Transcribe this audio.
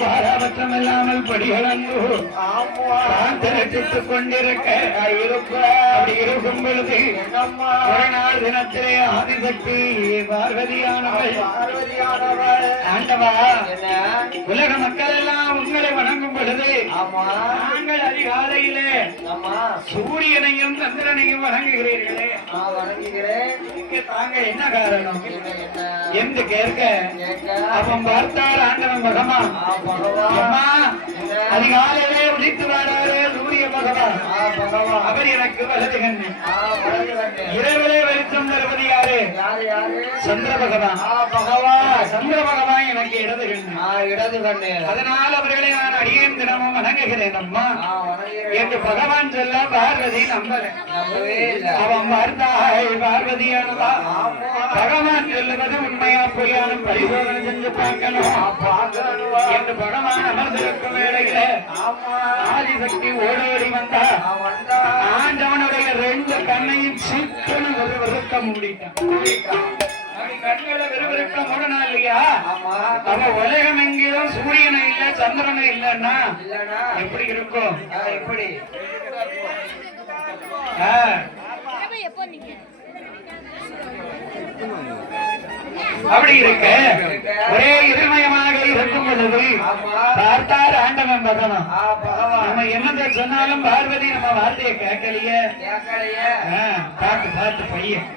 பாரபட்சமில்லாமல் படிகளந்து திரட்டித்துக் கொண்டிருக்க அப்படி இருக்கும் பொழுது ஒரு நாள் தினத்திலே ஆதிசக்தி பார்வதியானவள் ஆண்டவா உலக மக்கள் எல்லாம் உங்களை வணங்கும் பொழுது நாங்கள் அதிகாலையிலே சூரியனையும் சந்திரனையும் வணங்குகிறீர்களே தாங்க என்ன காரணம் என்று கேட்க அவன் பார்த்தார் ஆண்டவன் பகவான் அதிகாலையிலே உதித்து வராரு சூரிய பகவான் அவர் எனக்கு வலது கண்ணு இரவிலே வெளிச்சம் தருவது யாரு சந்திர பகவான் சந்திர பகவான் எனக்கு இடது கண்ணு அதனால் அவர்களை நான் அடியேன் தினமும் வணங்குகிறேன் அம்மா என்று பகவான் சொல்ல பார்வதி நம்புறேன் அவன் பார்த்தாய் பார்வதியானதா பகவான் சொல்லுவது உண்மையா பொய்யான பரிசோதனை செஞ்சு பார்க்கணும் என்று பகவான் அமர்ந்திருக்கும் வேளையில ஆதிசக்தி ஓடோடி வந்தா ஆண்டவனுடைய 2 கண்ணையும் சீக்கிரம் விறுவிறுக்க மூடிட்டான் கண்களை விறுவிறுக்க மூடனா இல்லையா அவ உலகம் எங்கேயும் சூரியனை இல்ல சந்திரனை இல்லன்னா எப்படி இருக்கும் எப்படி அப்படி இருக்க ஒரே இருமயமாக இருக்கும் பொழுது பார்த்தார் ஆண்டவன் பகவான் நம்ம என்னத்தை சொன்னாலும் பார்வதி நம்ம வார்த்தையை கேட்கலையே பார்த்து பார்த்து பையன்